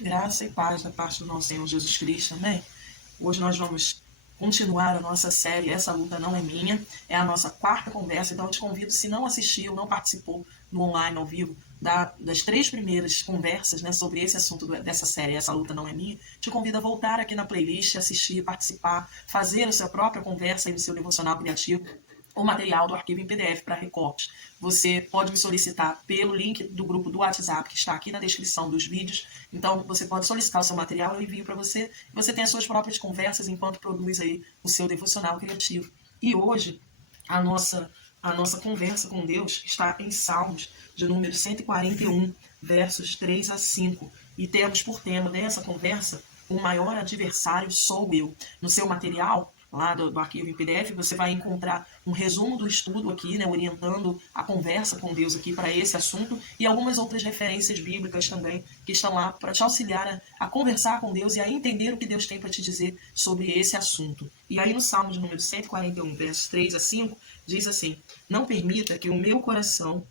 Graça e paz da parte do nosso Senhor Jesus Cristo, amém? Hoje nós vamos continuar a nossa série Essa Luta Não É Minha. É a nossa quarta conversa, então eu te convido, se não assistiu, não participou no online, ao vivo, das três primeiras conversas, né, sobre esse assunto dessa série Essa Luta Não É Minha, te convido a voltar aqui na playlist, assistir, participar, fazer a sua própria conversa aí no seu devocional criativo, o material do arquivo em PDF para recortes. Você pode me solicitar pelo link do grupo do WhatsApp, que está aqui na descrição dos vídeos. Então, você pode solicitar o seu material, eu envio para você. Você tem as suas próprias conversas enquanto produz aí o seu devocional criativo. E hoje, a nossa conversa com Deus está em Salmos, de número 141, versos 3 a 5. E temos por tema dessa conversa: o maior adversário sou eu. No seu material, lá do arquivo em PDF, você vai encontrar um resumo do estudo aqui, né, orientando a conversa com Deus aqui para esse assunto, e algumas outras referências bíblicas também que estão lá para te auxiliar a conversar com Deus e a entender o que Deus tem para te dizer sobre esse assunto. E aí no Salmo de número 141, versos 3 a 5, diz assim: não permita que o meu coração...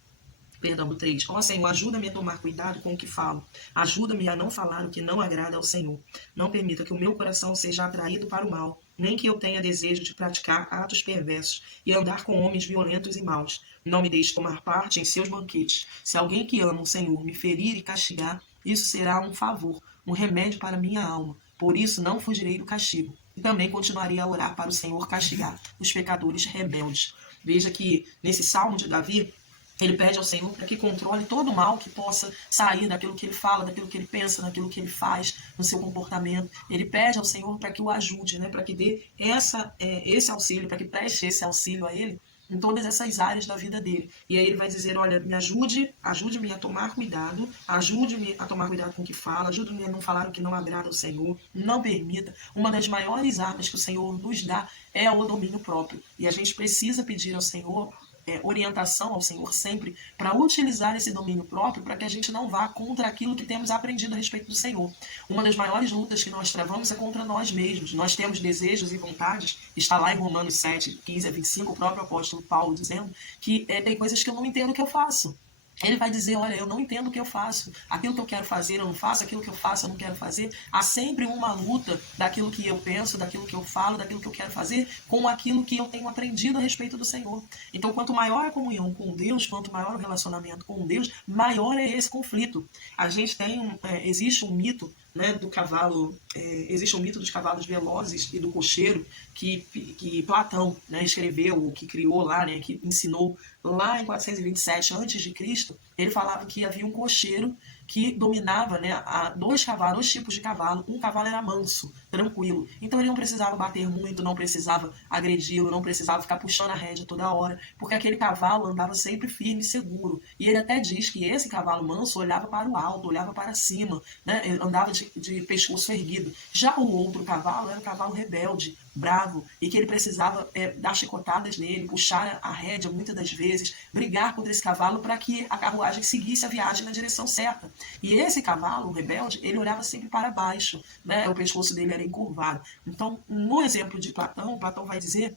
Perdão, 3. Ó Senhor, ajuda-me a tomar cuidado com o que falo. Ajuda-me a não falar o que não agrada ao Senhor. Não permita que o meu coração seja atraído para o mal, nem que eu tenha desejo de praticar atos perversos e andar com homens violentos e maus. Não me deixe tomar parte em seus banquetes. Se alguém que ama o Senhor me ferir e castigar, isso será um favor, um remédio para minha alma. Por isso não fugirei do castigo. E também continuarei a orar para o Senhor castigar os pecadores rebeldes. Veja que nesse Salmo de Davi, ele pede ao Senhor para que controle todo o mal que possa sair daquilo que ele fala, daquilo que ele pensa, daquilo que ele faz, no seu comportamento. Ele pede ao Senhor para que o ajude, né, para que dê esse auxílio, para que preste esse auxílio a ele em todas essas áreas da vida dele. E aí ele vai dizer: olha, me ajude-me a tomar cuidado, ajude-me a tomar cuidado com o que fala, ajude-me a não falar o que não agrada ao Senhor, não permita. Uma das maiores armas que o Senhor nos dá é o domínio próprio. E a gente precisa pedir ao Senhor orientação ao Senhor sempre para utilizar esse domínio próprio, para que a gente não vá contra aquilo que temos aprendido a respeito do Senhor. Uma das maiores lutas que nós travamos é contra nós mesmos. Nós temos desejos e vontades, está lá em Romanos 7, 15 a 25, o próprio apóstolo Paulo dizendo que tem coisas que eu não entendo que eu faço. Ele vai dizer: olha, eu não entendo o que eu faço, aquilo que eu quero fazer eu não faço, aquilo que eu faço eu não quero fazer. Há sempre uma luta daquilo que eu penso, daquilo que eu falo, daquilo que eu quero fazer, com aquilo que eu tenho aprendido a respeito do Senhor. Então, quanto maior a comunhão com Deus, quanto maior o relacionamento com Deus, maior é esse conflito. A gente existe um mito, né, do cavalo, existe um mito dos cavalos velozes e do cocheiro que Platão, né, escreveu, que criou lá, né, que ensinou lá em 427 a.C. Ele falava que havia um cocheiro que dominava, né, dois tipos de cavalo. Um cavalo era manso, tranquilo, então ele não precisava bater muito, não precisava agredi-lo, não precisava ficar puxando a rédea toda hora, porque aquele cavalo andava sempre firme e seguro. E ele até diz que esse cavalo manso olhava para o alto, olhava para cima, né, andava de pescoço erguido. Já o outro cavalo era um cavalo rebelde, bravo, e que ele precisava dar chicotadas nele, puxar a rédea muitas das vezes, brigar contra esse cavalo para que a carruagem seguisse a viagem na direção certa. E esse cavalo, o rebelde, ele olhava sempre para baixo, né? O pescoço dele era encurvado. Então, no exemplo de Platão, Platão vai dizer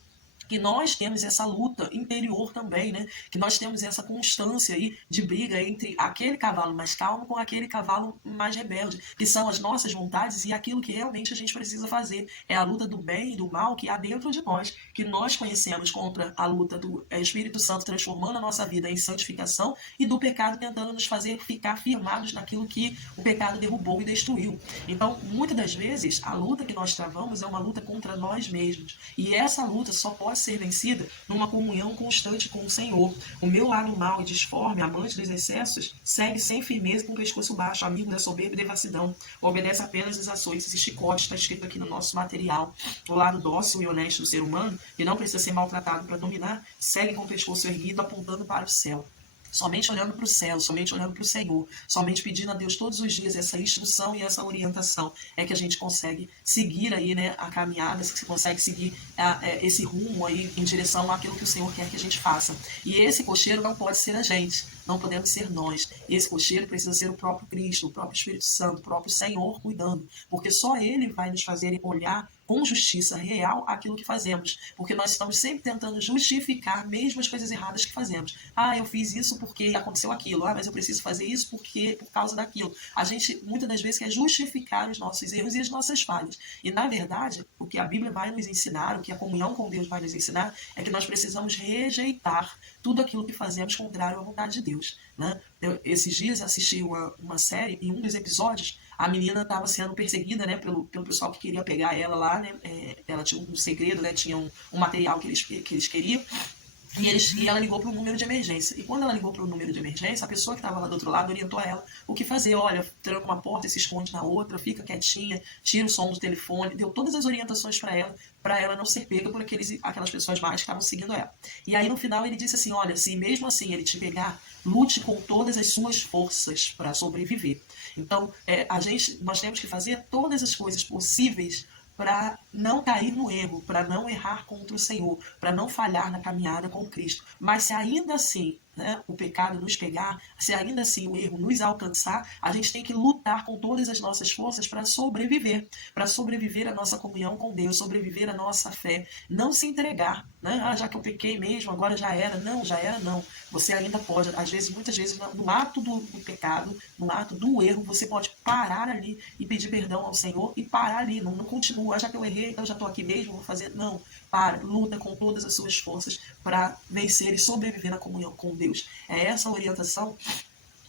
que nós temos essa luta interior também, né? Que nós temos essa constância aí de briga entre aquele cavalo mais calmo com aquele cavalo mais rebelde, que são as nossas vontades e aquilo que realmente a gente precisa fazer. É a luta do bem e do mal que há dentro de nós, que nós conhecemos, contra a luta do Espírito Santo transformando a nossa vida em santificação e do pecado tentando nos fazer ficar firmados naquilo que o pecado derrubou e destruiu. Então, muitas das vezes, a luta que nós travamos é uma luta contra nós mesmos. E essa luta só pode ser vencida numa comunhão constante com o Senhor. O meu lado mau e disforme, amante dos excessos, segue sem firmeza com o pescoço baixo, amigo da soberba e devassidão. Obedece apenas às açoites e chicotes, está escrito aqui no nosso material. O lado dócil e honesto do ser humano, que não precisa ser maltratado para dominar, segue com o pescoço erguido, apontando para o céu. Somente olhando para o céu, somente olhando para o Senhor, somente pedindo a Deus todos os dias essa instrução e essa orientação, é que a gente consegue seguir aí, né, a caminhada, que você consegue seguir esse rumo aí em direção àquilo que o Senhor quer que a gente faça. E esse cocheiro não pode ser a gente, não podemos ser nós. Esse cocheiro precisa ser o próprio Cristo, o próprio Espírito Santo, o próprio Senhor cuidando, porque só Ele vai nos fazer olhar com justiça real aquilo que fazemos, porque nós estamos sempre tentando justificar mesmo as coisas erradas que fazemos. Ah, eu fiz isso porque aconteceu aquilo. Ah, mas eu preciso fazer isso porque por causa daquilo. A gente muitas das vezes quer justificar os nossos erros e as nossas falhas. E na verdade, o que a Bíblia vai nos ensinar, o que a comunhão com Deus vai nos ensinar, é que nós precisamos rejeitar tudo aquilo que fazemos contrário à vontade de Deus, né? Esses dias assisti uma série, e um dos episódios a menina estava sendo perseguida, né, pelo pessoal que queria pegar ela lá, né? Ela tinha um segredo, né? Tinha um material que eles queriam. E ela ligou para o número de emergência. E quando ela ligou para o número de emergência, a pessoa que estava lá do outro lado orientou a ela o que fazer. Olha, tranca uma porta e se esconde na outra, fica quietinha, tira o som do telefone. Deu todas as orientações para ela não ser pega por aquelas pessoas más que estavam seguindo ela. E aí no final ele disse assim, olha, se mesmo assim ele te pegar, lute com todas as suas forças para sobreviver. Então, nós temos que fazer todas as coisas possíveis para não cair no erro, para não errar contra o Senhor, para não falhar na caminhada com Cristo. Mas se ainda assim, né, o pecado nos pegar, se ainda assim o erro nos alcançar, a gente tem que lutar com todas as nossas forças para sobreviver à nossa comunhão com Deus, sobreviver à nossa fé, não se entregar, né? Ah, já que eu pequei mesmo, agora já era. Não, já era não. Você ainda pode, às vezes, muitas vezes, no ato do pecado, no ato do erro, você pode parar ali e pedir perdão ao Senhor e parar ali, não continua, já que eu errei, então já estou aqui mesmo, vou fazer. Não, para, luta com todas as suas forças para vencer e sobreviver na comunhão com Deus. É essa orientação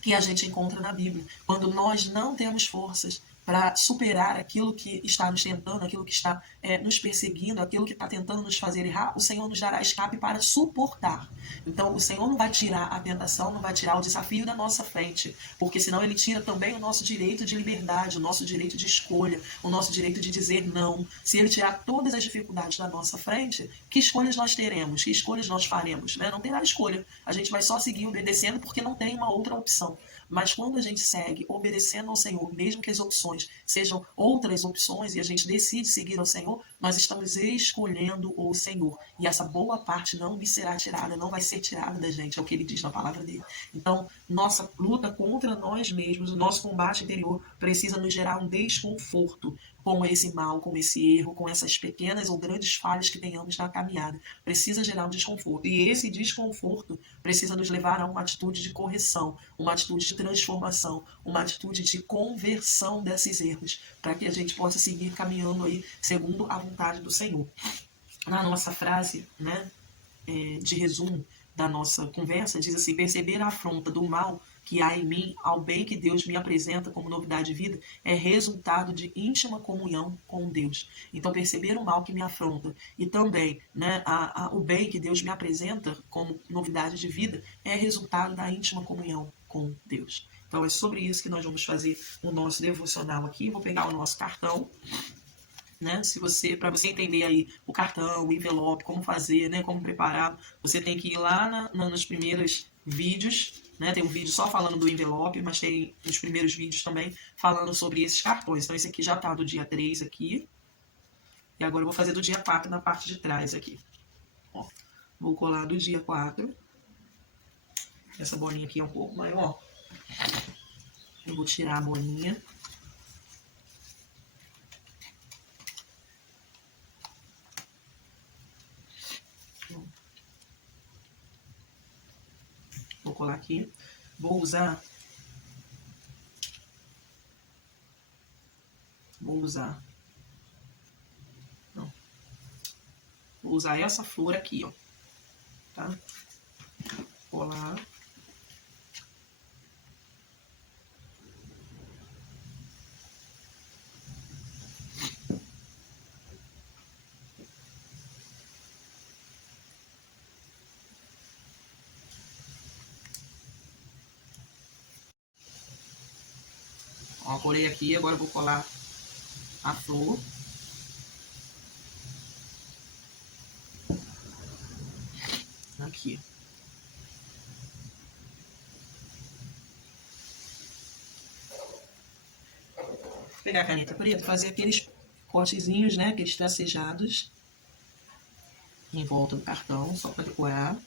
que a gente encontra na Bíblia. Quando nós não temos forças para superar aquilo que está nos tentando, aquilo que está nos perseguindo, aquilo que está tentando nos fazer errar, o Senhor nos dará escape para suportar. Então, o Senhor não vai tirar a tentação, não vai tirar o desafio da nossa frente, porque senão Ele tira também o nosso direito de liberdade, o nosso direito de escolha, o nosso direito de dizer não. Se Ele tirar todas as dificuldades da nossa frente, que escolhas nós teremos? Que escolhas nós faremos? Né? Não terá escolha. A gente vai só seguir obedecendo porque não tem uma outra opção. Mas quando a gente segue obedecendo ao Senhor, mesmo que as opções sejam outras opções e a gente decide seguir ao Senhor, nós estamos escolhendo o Senhor. E essa boa parte não me será tirada, não vai ser tirada da gente, é o que ele diz na palavra dele. Então, nossa luta contra nós mesmos, o nosso combate interior precisa nos gerar um desconforto com esse mal, com esse erro, com essas pequenas ou grandes falhas que tenhamos na caminhada. Precisa gerar um desconforto. E esse desconforto precisa nos levar a uma atitude de correção, uma atitude de transformação, uma atitude de conversão desses erros, para que a gente possa seguir caminhando aí segundo a vontade do Senhor. Na nossa frase, né, de resumo da nossa conversa, diz assim: perceber a afronta do mal que há em mim ao bem que Deus me apresenta como novidade de vida é resultado de íntima comunhão com Deus. Então, perceber o mal que me afronta e também, né, o bem que Deus me apresenta como novidade de vida é resultado da íntima comunhão com Deus. Então, é sobre isso que nós vamos fazer o nosso devocional aqui. Vou pegar o nosso cartão. Né? Para você entender aí o cartão, o envelope, como fazer, né? Como preparar, você tem que ir lá nos primeiros vídeos, né? Tem um vídeo só falando do envelope, mas tem os primeiros vídeos também falando sobre esses cartões. Então esse aqui já tá do dia 3 aqui. E agora eu vou fazer do dia 4 na parte de trás aqui. Ó, vou colar do dia 4. Essa bolinha aqui é um pouco maior. Eu vou tirar a bolinha. Vou colar aqui. Vou usar essa flor aqui, ó. Tá? Colar. Ó, colei aqui, agora eu vou colar a flor. Aqui. Vou pegar a caneta preta e fazer aqueles cortezinhos, né? Aqueles tracejados em volta do cartão, só para decorar.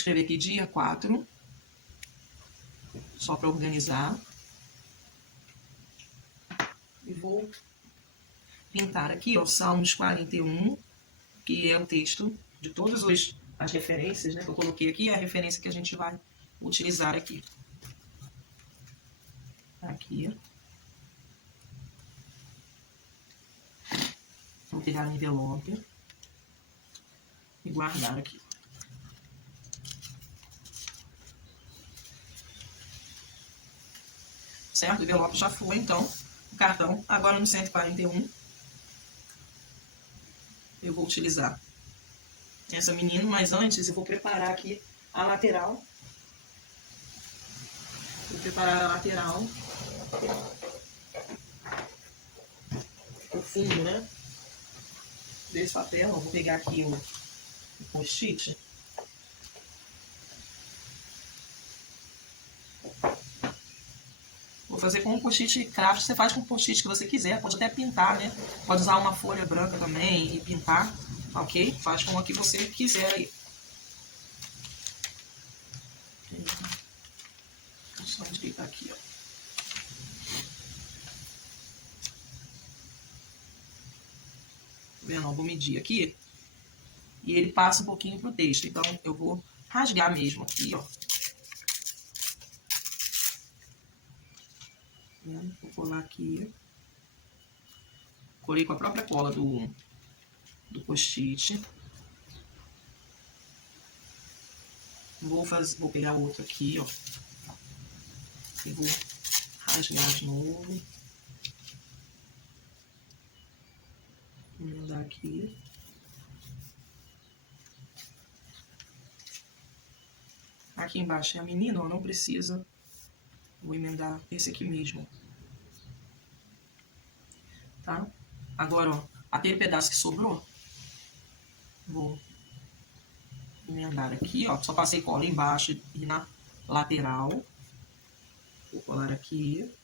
escrever aqui dia 4, só para organizar. E vou pintar aqui, ó, Salmos 41, que é o texto de todas as referências, né, que eu coloquei aqui, é a referência que a gente vai utilizar aqui. Aqui. Vou pegar o envelope e guardar aqui. Certo? O envelope já foi, então, o cartão. Agora no 141, eu vou utilizar essa menina, mas antes eu vou preparar aqui a lateral. Vou preparar a lateral. O fundo, né? Desse papel. Eu vou pegar aqui o post-it. Vou fazer com o post-it craft. Você faz com o post-it que você quiser. Pode até pintar, né? Pode usar uma folha branca também e pintar. Ok? Faz com o que você quiser aí. Só direitar aqui, ó. Vendo? Eu vou medir aqui. E ele passa um pouquinho pro texto. Então, eu vou rasgar mesmo aqui, ó. Vou colar aqui. Colei com a própria cola do post-it. Vou pegar outro aqui, ó. E vou rasgar de novo. Vou emendar aqui. Aqui embaixo é a menina, ó, não precisa. Vou emendar esse aqui mesmo. Tá? Agora, ó, aquele pedaço que sobrou, vou emendar aqui, ó. Só passei cola embaixo e na lateral. Vou colar aqui.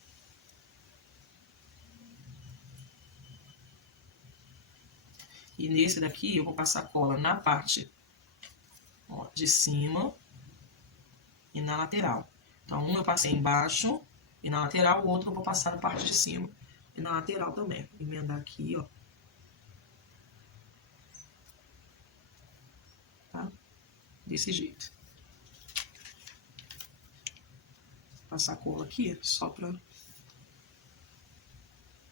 E nesse daqui eu vou passar cola na parte, ó, de cima e na lateral. Então, um eu passei embaixo e na lateral, o outro eu vou passar na parte de cima e na lateral também. Vou emendar aqui, ó. Tá? Desse jeito. Vou passar cola aqui, só pra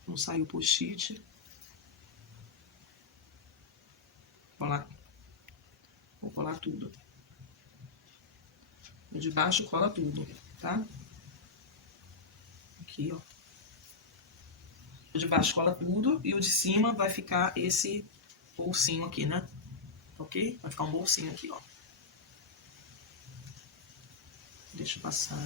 não sair o post-it. Vou colar tudo. O de baixo cola tudo, tá? Aqui, ó. O de baixo cola tudo e o de cima vai ficar esse bolsinho aqui, né? Ok? Vai ficar um bolsinho aqui, ó. Deixa eu passar.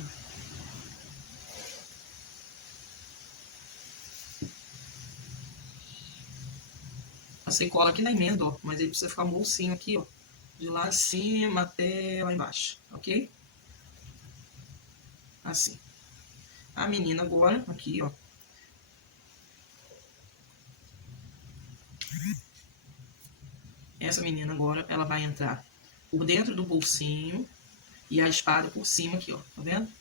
Passei cola aqui na emenda, ó. Mas ele precisa ficar um bolsinho aqui, ó. De lá de cima até lá embaixo, ok? Assim. A menina agora, aqui, ó. Essa menina agora, ela vai entrar por dentro do bolsinho e a espada por cima aqui, ó. Tá vendo?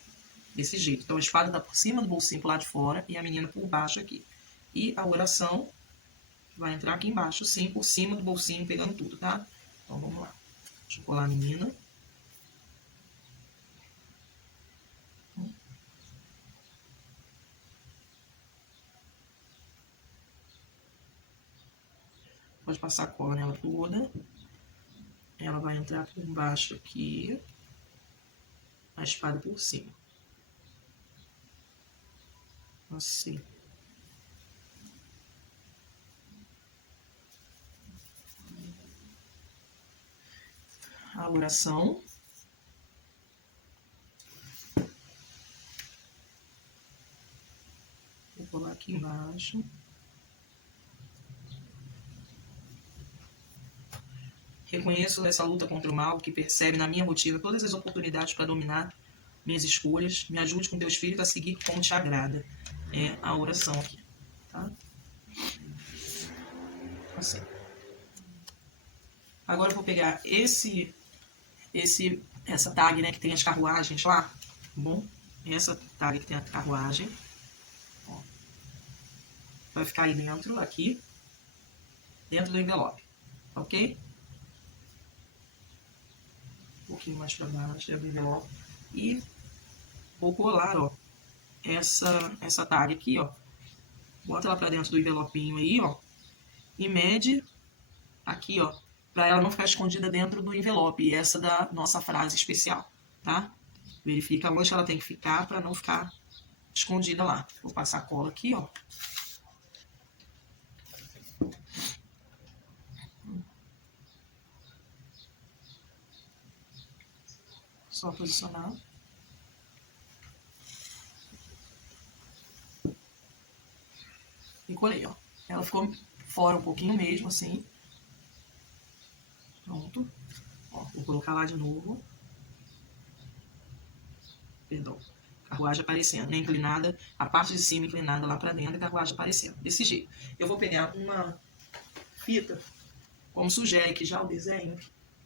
Desse jeito. Então, a espada tá por cima do bolsinho pro lado de fora e a menina por baixo aqui. E a oração vai entrar aqui embaixo, sim, por cima do bolsinho, pegando tudo, tá? Então, vamos lá. Deixa eu colar a menina. Pode passar a cola nela toda. Ela vai entrar por baixo aqui. A espada por cima. Assim. A oração. Vou colar aqui embaixo. Reconheço essa luta contra o mal, que percebe na minha rotina todas as oportunidades para dominar minhas escolhas. Me ajude com teu espírito a seguir como te agrada. É a oração aqui, tá? Assim. Agora eu vou pegar esse essa tag, né, que tem as carruagens lá, tá bom? Essa tag que tem a carruagem, ó, vai ficar aí dentro, aqui, dentro do envelope, ok? Um pouquinho mais para baixo, dentro do envelope. E vou colar, ó, essa tag aqui, ó. Bota ela para dentro do envelopinho aí, ó. E mede aqui, ó, para ela não ficar escondida dentro do envelope. E essa da nossa frase especial, tá? Verifica onde ela tem que ficar para não ficar escondida lá. Vou passar a cola aqui, ó. Só posicionar. E colei, ó. Ela ficou fora um pouquinho mesmo, assim. Pronto. Ó, vou colocar lá de novo. Perdão. Carruagem aparecendo, né? Inclinada, a parte de cima inclinada lá pra dentro e a carruagem aparecendo. Desse jeito. Eu vou pegar uma fita, como sugere aqui já o desenho,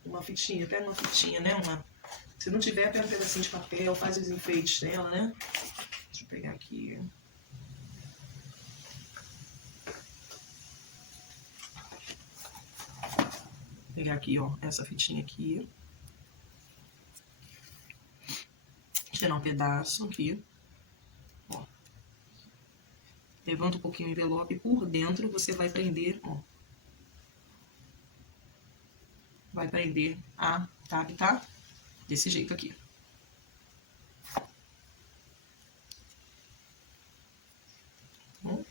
uma fitinha, pega uma fitinha, né? Se não tiver, pega um pedacinho de papel, faz os enfeites dela, né? Deixa eu pegar aqui. Vou pegar aqui, ó, essa fitinha aqui. Tirar um pedaço aqui. Ó. Levanta um pouquinho o envelope por dentro, você vai prender, ó. Vai prender a tag, tá? Desse jeito aqui. Bom?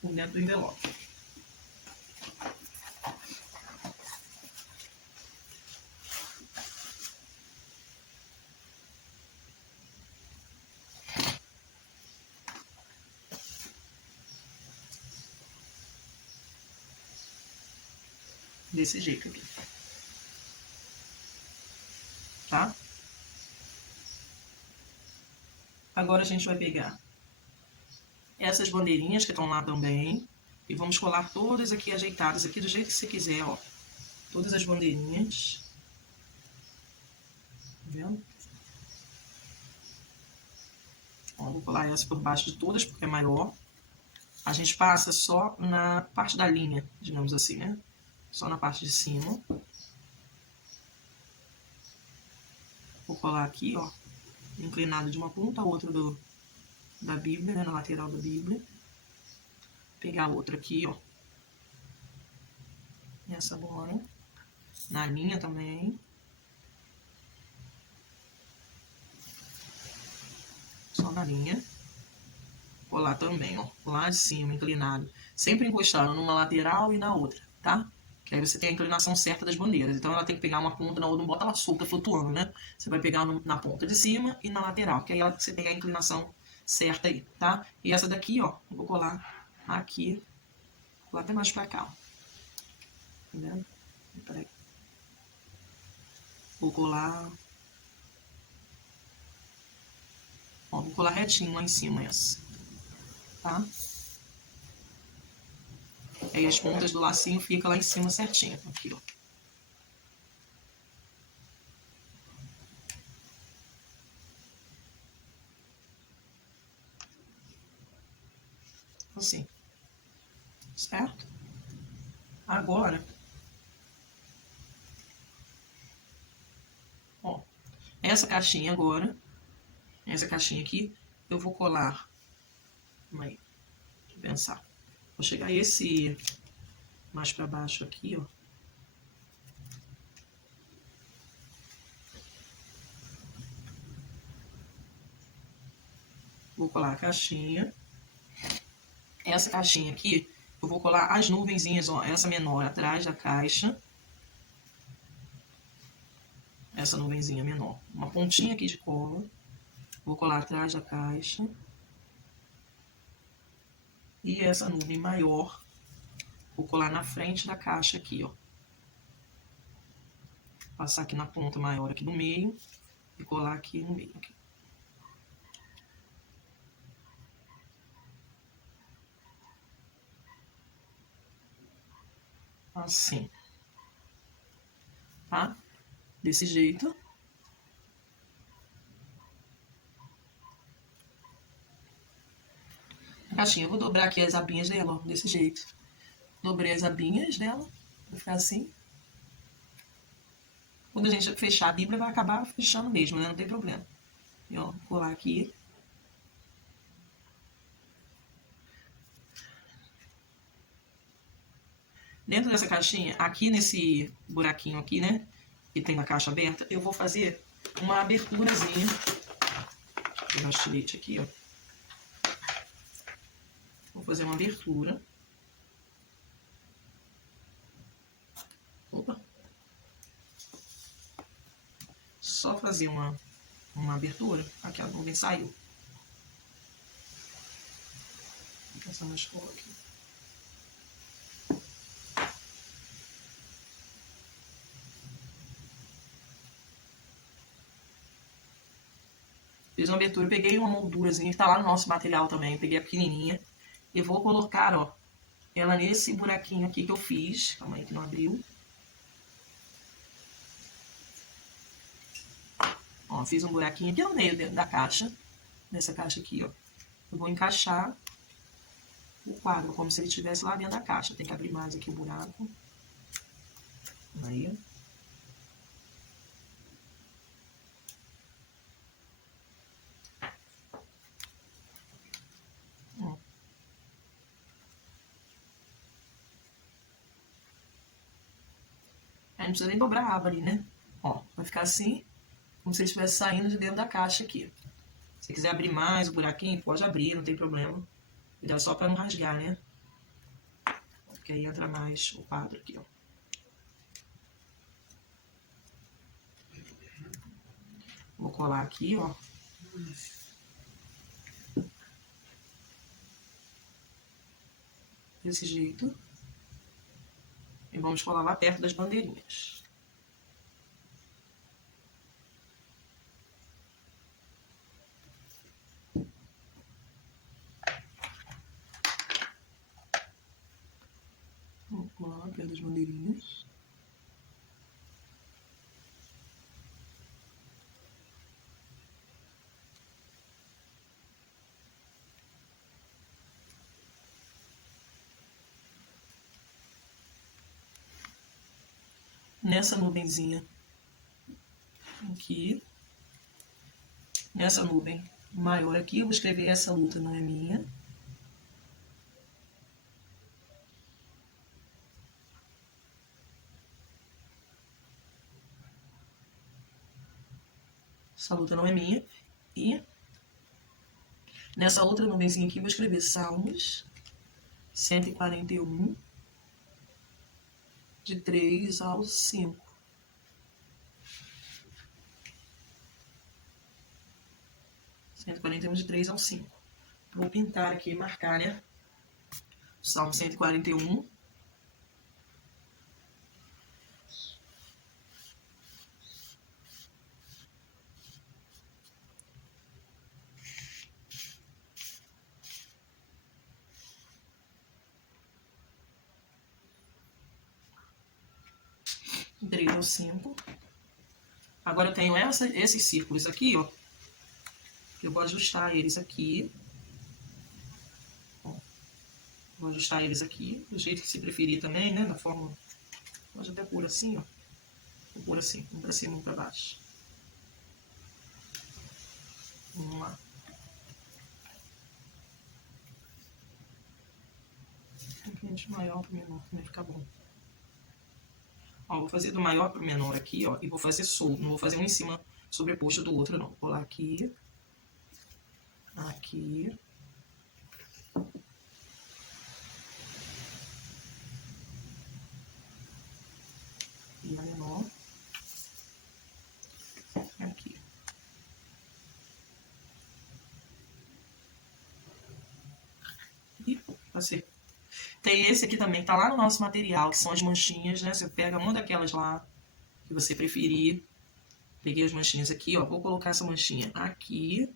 Por dentro do envelope. Desse jeito aqui. Tá? Agora a gente vai pegar essas bandeirinhas que estão lá também e vamos colar todas aqui ajeitadas aqui do jeito que você quiser, ó. Todas as bandeirinhas. Tá vendo? Ó, vou colar essa por baixo de todas porque é maior. A gente passa só na parte da linha, digamos assim, né? Só na parte de cima. Vou colar aqui, ó, inclinado de uma ponta a outra da Bíblia, né, na lateral da Bíblia. Pegar outra aqui, ó. Essa agora. Na linha também. Só na linha. Colar também, ó. Lá de cima, inclinado. Sempre encostando numa lateral e na outra, tá? Que aí você tem a inclinação certa das bandeiras. Então ela tem que pegar uma ponta na outra, não bota ela solta, flutuando, né? Você vai pegar na ponta de cima e na lateral, que aí você tem a inclinação certa aí, tá? E essa daqui, ó, eu vou colar aqui, colar até mais pra cá, ó. Tá vendo? Peraí. Vou colar... Ó, vou colar retinho lá em cima essa, tá? Aí as pontas do lacinho ficam lá em cima certinho, aqui, ó. Assim, certo? Agora, ó, essa caixinha agora, essa caixinha aqui, eu vou colar, calma aí, deixa eu pensar, vou chegar esse mais pra baixo aqui, ó. Vou colar a caixinha. Essa caixinha aqui, eu vou colar as nuvenzinhas, ó, essa menor atrás da caixa. Essa nuvenzinha menor. Uma pontinha aqui de cola. Vou colar atrás da caixa. E essa nuvem maior, vou colar na frente da caixa aqui, ó. Passar aqui na ponta maior aqui no meio e colar aqui no meio. Aqui. Assim. tá? Desse jeito. A caixinha, eu vou dobrar aqui as abinhas dela, ó, desse jeito. Dobrei as abinhas dela, vai ficar assim. Quando a gente fechar a Bíblia, vai acabar fechando mesmo, né? Não tem problema. E, ó, vou colar aqui. Dentro dessa caixinha, aqui nesse buraquinho aqui, né? Que tem na caixa aberta, eu vou fazer uma aberturazinha. Vou pegar o estilete aqui, ó. Vou fazer uma abertura. Opa. Só fazer uma abertura. Aqui a nuvem saiu. Vou passar mais cor aqui. Fiz uma abertura, peguei uma moldurazinha que tá lá no nosso material também. Peguei a pequenininha. E vou colocar, ó, ela nesse buraquinho aqui que eu fiz. Calma aí que não abriu. Ó, fiz um buraquinho aqui no meio dentro da caixa. Nessa caixa aqui, ó. Eu vou encaixar o quadro, como se ele estivesse lá dentro da caixa. Tem que abrir mais aqui o buraco. Aí. Ó. Aí não precisa nem dobrar a aba ali, né? Ó, vai ficar assim, como se ele estivesse saindo de dentro da caixa aqui. Se quiser abrir mais o buraquinho, pode abrir, não tem problema. Cuidado só para não rasgar, né? Porque aí entra mais o quadro aqui, ó. Vou colar aqui, ó. Desse jeito. E vamos colar lá perto das bandeirinhas. Vamos colar lá perto das bandeirinhas. Nessa nuvenzinha aqui, nessa nuvem maior aqui, eu vou escrever essa luta não é minha. Essa luta não é minha. E nessa outra nuvenzinha aqui, eu vou escrever Salmos 141, de 3 ao 5. De 3 ao 5. Vou pintar aqui e marcar, né? Salmo 141. De 3 ao 5. Agora eu tenho esses círculos aqui, ó. Eu vou ajustar eles aqui. Ó, vou ajustar eles aqui, do jeito que se preferir também, né? Da forma. Pode até pôr assim, ó. Vou pôr assim, um pra cima, um pra baixo. Vamos lá. Um pouquinho de maior pro menor também fica bom. Ó, vou fazer do maior pro menor aqui, ó. E vou fazer solto. Não vou fazer um em cima sobreposto do outro, não. Vou colar aqui. Aqui. E a menor. Aqui. E passei. Tem esse aqui também, que tá lá no nosso material, que são as manchinhas, né? Você pega uma daquelas lá que você preferir. Peguei as manchinhas aqui, ó. Vou colocar essa manchinha aqui.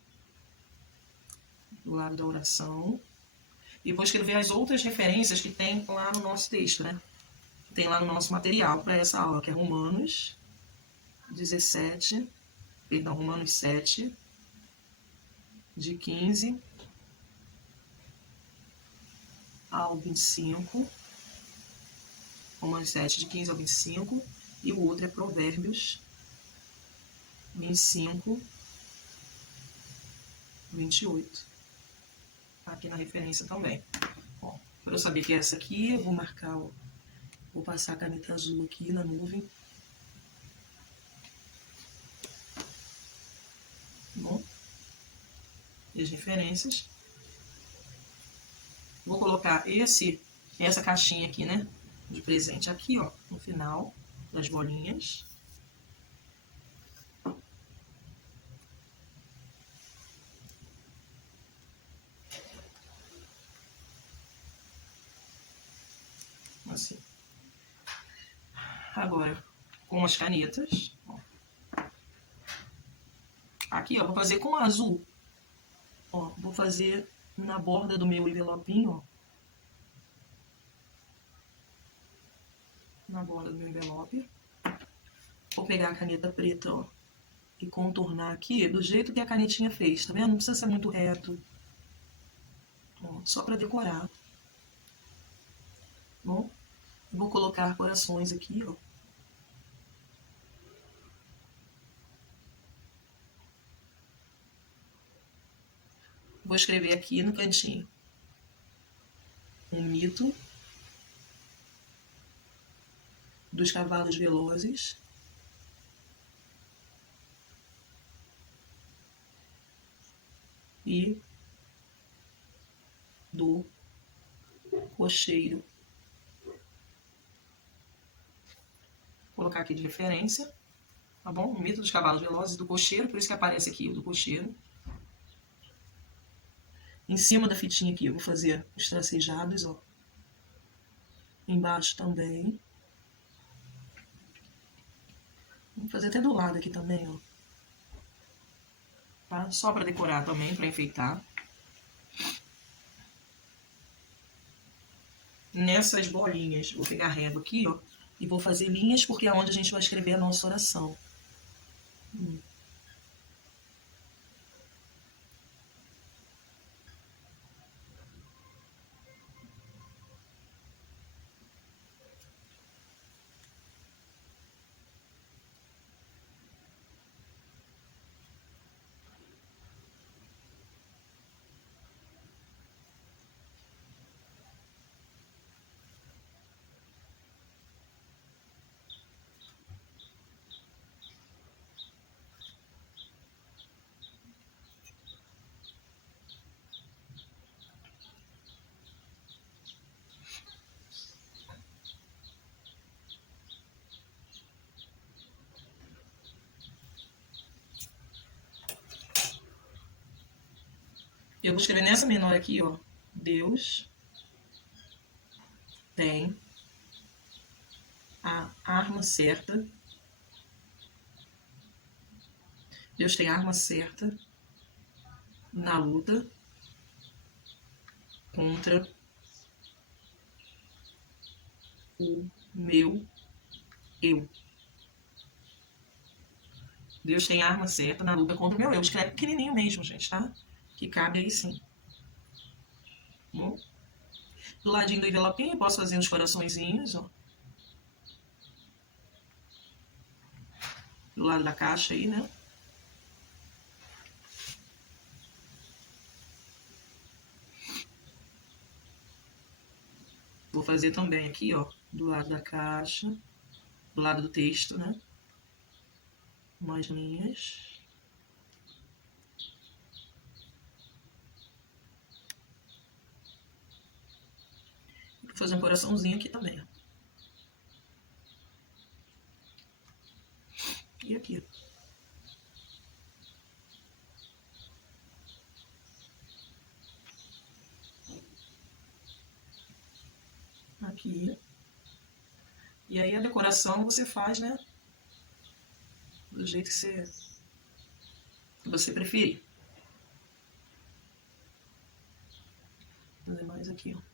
Do lado da oração. E vou escrever as outras referências que tem lá no nosso texto, né? Que tem lá no nosso material para essa aula, que é Romanos 17, perdão, Romanos 7, de 15 ao 25. Romanos 7, de 15 ao 25. E o outro é Provérbios 25, 28. Tá aqui na referência também. Bom, para eu saber que é essa aqui, eu vou marcar, vou passar a caneta azul aqui na nuvem. Bom, e as referências. Vou colocar essa caixinha aqui, né, de presente aqui, ó, no final das bolinhas. Assim. Agora, com as canetas, ó. Aqui, ó, vou fazer com azul. Ó, vou fazer na borda do meu envelopinho, ó. Na borda do meu envelope. Vou pegar a caneta preta, ó, e contornar aqui do jeito que a canetinha fez, tá vendo? Não precisa ser muito reto. Ó, só para decorar. Bom, vou colocar corações aqui, ó. Vou escrever aqui no cantinho um mito dos cavalos velozes e do cocheiro. Vou colocar aqui de referência, tá bom? O mito dos cavalos velozes e do cocheiro, por isso que aparece aqui o do cocheiro. Em cima da fitinha aqui eu vou fazer os tracejados, ó. Embaixo também. Vou fazer até do lado aqui também, ó. Tá? Só para decorar também, para enfeitar. Nessas bolinhas, vou pegar a régua aqui, ó, e vou fazer linhas, porque é onde a gente vai escrever a nossa oração. Eu vou escrever nessa menor aqui, ó. Deus tem a arma certa. Deus tem a arma certa na luta contra o meu eu. Deus tem a arma certa na luta contra o meu eu. Escreve pequenininho mesmo, gente, tá? Que cabe aí sim. Bom, do ladinho do envelopinho eu posso fazer uns coraçõezinhos, ó. Do lado da caixa aí, né? Vou fazer também aqui, ó, do lado da caixa, do lado do texto, né? Mais linhas. Vou fazer um coraçãozinho aqui também, ó. E aqui, aqui. E aí a decoração você faz, né? Do jeito que você preferir. Vou fazer mais aqui, ó.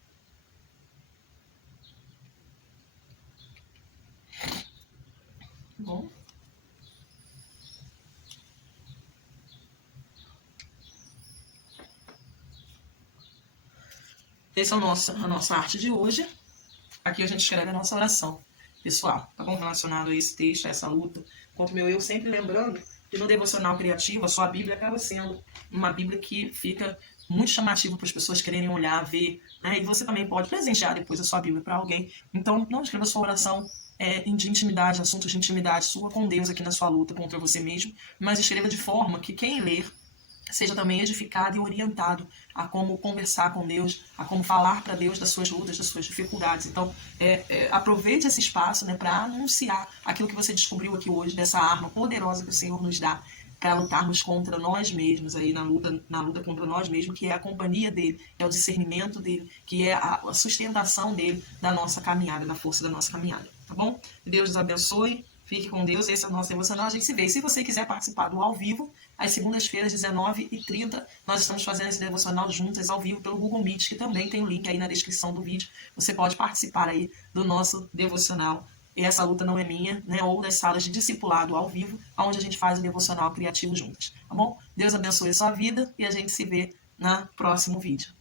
Bom. Essa é a nossa arte de hoje. Aqui a gente escreve a nossa oração pessoal, tá bom? Relacionado a esse texto, a essa luta contra o meu eu, sempre lembrando que no devocional criativo, a sua Bíblia acaba sendo uma Bíblia que fica muito chamativa para as pessoas quererem olhar, ver, né? E você também pode presentear depois a sua Bíblia para alguém. Então, não escreva sua oração de intimidade, assuntos de intimidade sua com Deus aqui na sua luta contra você mesmo, mas escreva de forma que quem ler seja também edificado e orientado a como conversar com Deus, a como falar para Deus das suas lutas, das suas dificuldades. Então, aproveite esse espaço, né, para anunciar aquilo que você descobriu aqui hoje, dessa arma poderosa que o Senhor nos dá para lutarmos contra nós mesmos, aí na luta contra nós mesmos, que é a companhia dele, é o discernimento dele, que é a sustentação dele da nossa caminhada, da força da nossa caminhada, tá bom? Deus nos abençoe. Fique com Deus, esse é o nosso devocional, a gente se vê. E se você quiser participar do ao vivo, às segundas-feiras, 19h30, nós estamos fazendo esse devocional juntas ao vivo pelo Google Meet, que também tem o link aí na descrição do vídeo. Você pode participar aí do nosso devocional. E essa luta não é minha, né? Ou das salas de discipulado ao vivo, onde a gente faz o devocional criativo juntas, tá bom? Deus abençoe a sua vida e a gente se vê no próximo vídeo.